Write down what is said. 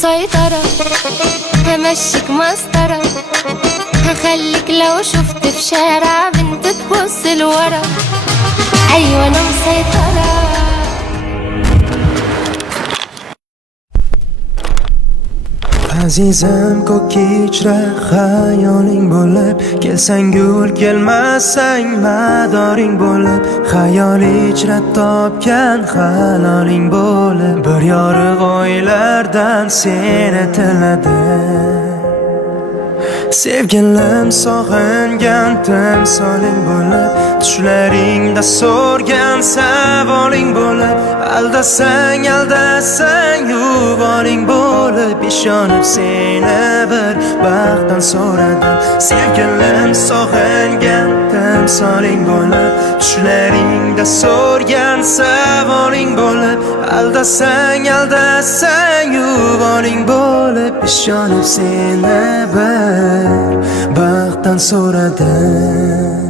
مسيطرة، همشيك مسطرة، هخليك لو شفت في شارع بنت تبص لورا. أيوة أنا مسيطرة. Azizim ko'k ichra xayoling bo'lib, kelsang gul kelmasang madoring bo'lib, xayol ichra topgan haloling bo'lib, bir yorug' oylardan seni tiladi. Sevgilim sog'ingan timsoling bo'lib, tushlaringda so'rgan savoling bo'lib, aldasang yuvoling bo'lib, ishonib seni bir baxtdan so'radim. Sevgilim sog'ingan timsoling bo'lib, tushlaringda so'rgan savoling bo'lib, aldasang yuvoling bo'lib, ishonib seni bir baxtdan so'radim.